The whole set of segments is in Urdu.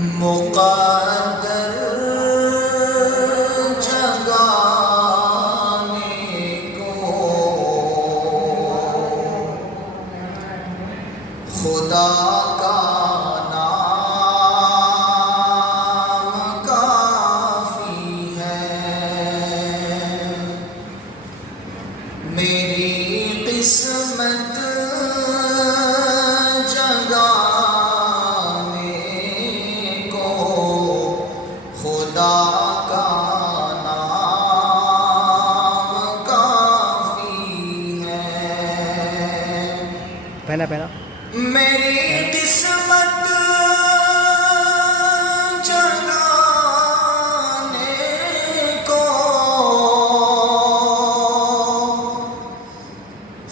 مقدر جگانے کو خدا کا نام کافی ہے۔ میری قسمت خدا کا نام کافی ہے۔ پہنا میری قسمت جگانے کو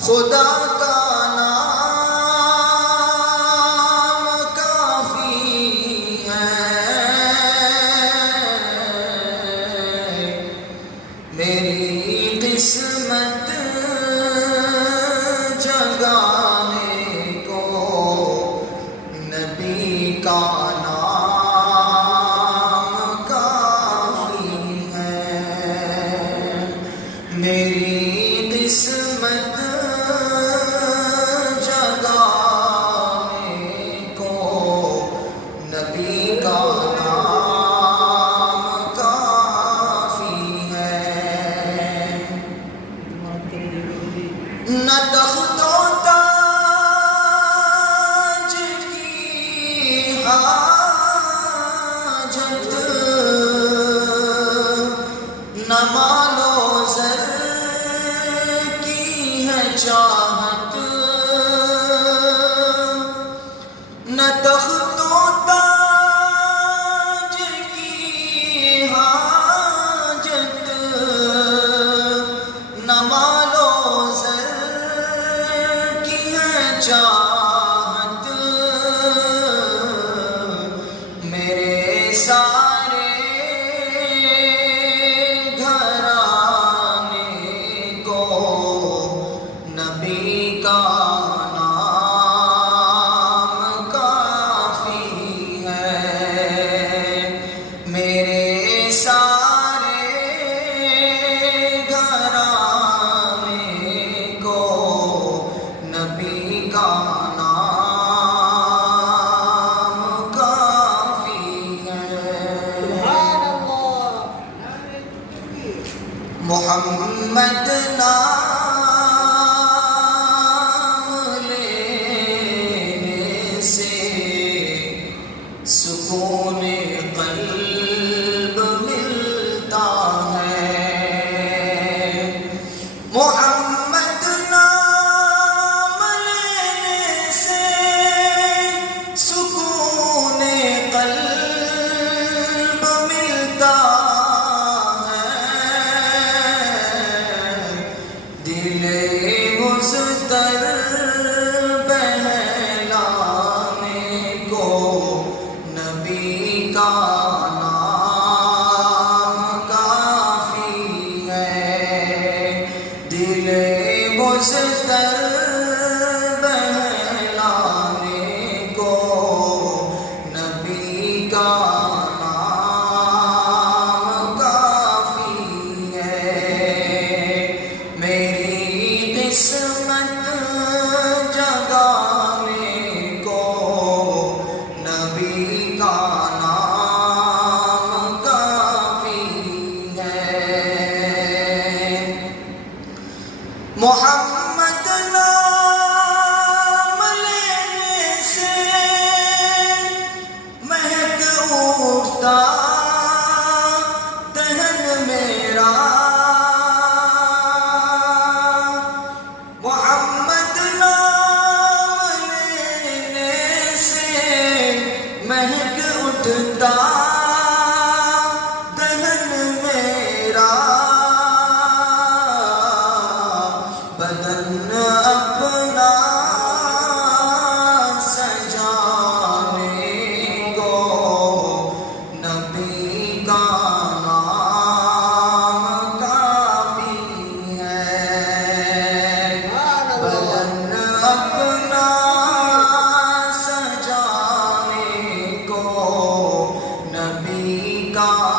خدا کا نام کافی ہے۔ میری قسمت جگانے کو نبی کا نام کافی ہے۔ میری قسمت جگانے کو نبی کا نہ تخت و تاج کی حاجت، نہ مال و زر کی ہے چاہت، نہ تخت و تاج کی حاجت، نہ مال و چاہت، میرے سارے گھرانے کو نبی کا نام کافی ہے۔ میرے سارے گھرانے کو نبی کا نام کافی ہے۔ سبحان اللہ۔ محمد نام لینے سے سکون قلب ملتا ہے۔ محمد نام لینے سے سکون قلب ملتا ہے۔ دل مضطر بہلانے کو نبی کا نام کافی ہے۔ دل مضطر بہلانے کو نبی کا نام کافی ہے۔ میری قسمت جگانے کو نبی کا نام کافی ہے۔ محمد نام لینے سے مہک اٹھتا دہن میرا، محمد نام لینے سے مہک اٹھتا دہن میرا، بدن اپنا سجانے کو نبی کا نام کافی ہے۔ بدن اپنا سجانے کو کا